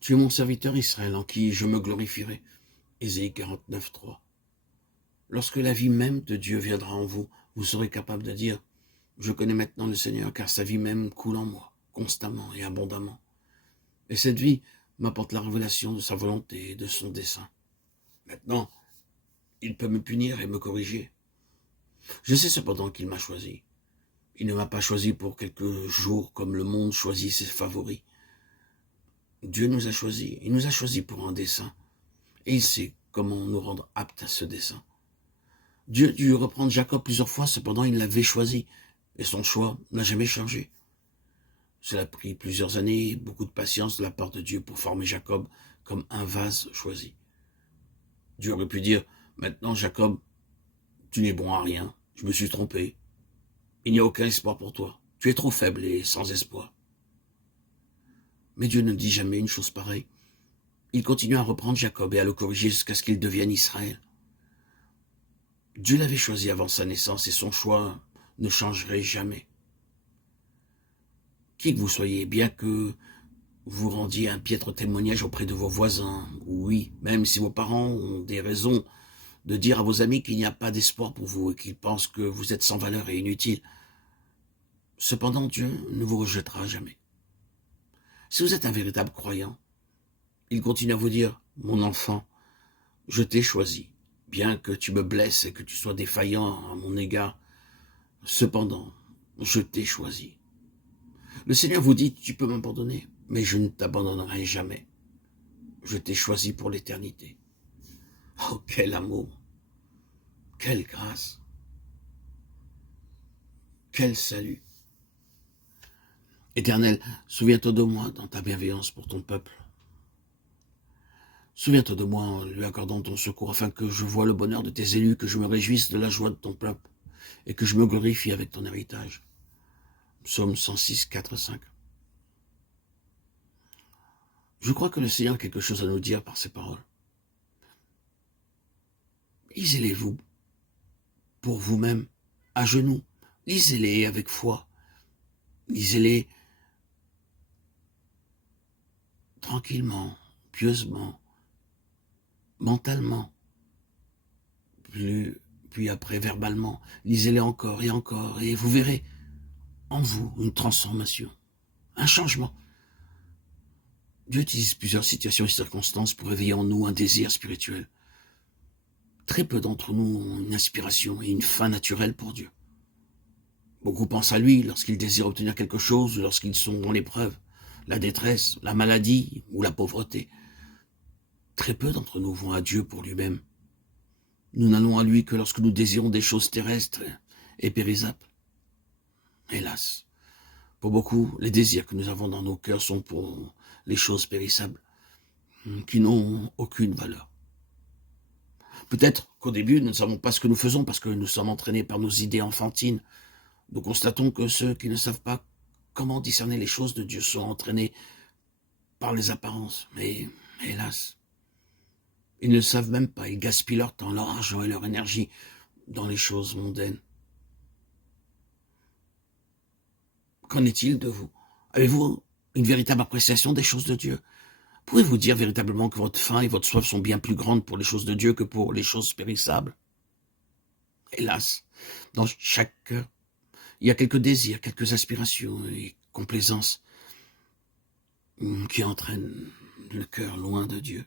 Tu es mon serviteur Israël, en qui je me glorifierai. Ésaïe 49, 3. Lorsque la vie même de Dieu viendra en vous, vous serez capable de dire « Je connais maintenant le Seigneur, car sa vie même coule en moi, constamment et abondamment. Et cette vie m'apporte la révélation de sa volonté et de son dessein. Maintenant, il peut me punir et me corriger. Je sais cependant qu'il m'a choisi. Il ne m'a pas choisi pour quelques jours comme le monde choisit ses favoris. Dieu nous a choisis, il nous a choisis pour un dessein, et il sait comment nous rendre aptes à ce dessein. Dieu a dû reprendre Jacob plusieurs fois, cependant il l'avait choisi, et son choix n'a jamais changé. Cela a pris plusieurs années et beaucoup de patience de la part de Dieu pour former Jacob comme un vase choisi. Dieu aurait pu dire, maintenant Jacob, tu n'es bon à rien, je me suis trompé. Il n'y a aucun espoir pour toi, tu es trop faible et sans espoir. Mais Dieu ne dit jamais une chose pareille. Il continue à reprendre Jacob et à le corriger jusqu'à ce qu'il devienne Israël. Dieu l'avait choisi avant sa naissance et son choix ne changerait jamais. Qui que vous soyez, bien que vous rendiez un piètre témoignage auprès de vos voisins, oui, même si vos parents ont des raisons de dire à vos amis qu'il n'y a pas d'espoir pour vous et qu'ils pensent que vous êtes sans valeur et inutile, cependant Dieu ne vous rejettera jamais. Si vous êtes un véritable croyant, il continue à vous dire, mon enfant, je t'ai choisi, bien que tu me blesses et que tu sois défaillant à mon égard, cependant, je t'ai choisi. Le Seigneur vous dit, tu peux m'abandonner, mais je ne t'abandonnerai jamais. Je t'ai choisi pour l'éternité. Oh, quel amour, quelle grâce, quel salut. Éternel, souviens-toi de moi dans ta bienveillance pour ton peuple. Souviens-toi de moi en lui accordant ton secours, afin que je voie le bonheur de tes élus, que je me réjouisse de la joie de ton peuple, et que je me glorifie avec ton héritage. Psaume 106, 4, 5. Je crois que le Seigneur a quelque chose à nous dire par ces paroles. Lisez-les vous, pour vous-même, à genoux. Lisez-les avec foi. Lisez-les tranquillement, pieusement, mentalement, puis après verbalement. Lisez-les encore, et vous verrez en vous une transformation, un changement. Dieu utilise plusieurs situations et circonstances pour éveiller en nous un désir spirituel. Très peu d'entre nous ont une inspiration et une faim naturelle pour Dieu. Beaucoup pensent à lui lorsqu'ils désirent obtenir quelque chose ou lorsqu'ils sont dans l'épreuve, la détresse, la maladie ou la pauvreté. Très peu d'entre nous vont à Dieu pour lui-même. Nous n'allons à lui que lorsque nous désirons des choses terrestres et périssables. Hélas, pour beaucoup, les désirs que nous avons dans nos cœurs sont pour les choses périssables, qui n'ont aucune valeur. Peut-être qu'au début, nous ne savons pas ce que nous faisons parce que nous sommes entraînés par nos idées enfantines. Nous constatons que ceux qui ne savent pas comment discerner les choses de Dieu sont entraînés par les apparences. Mais, hélas, ils ne le savent même pas. Ils gaspillent leur temps, leur argent et leur énergie dans les choses mondaines. Qu'en est-il de vous? Avez-vous une véritable appréciation des choses de Dieu? Pouvez-vous dire véritablement que votre faim et votre soif sont bien plus grandes pour les choses de Dieu que pour les choses périssables? Hélas, dans chaque cœur, il y a quelques désirs, quelques aspirations et complaisances qui entraînent le cœur loin de Dieu.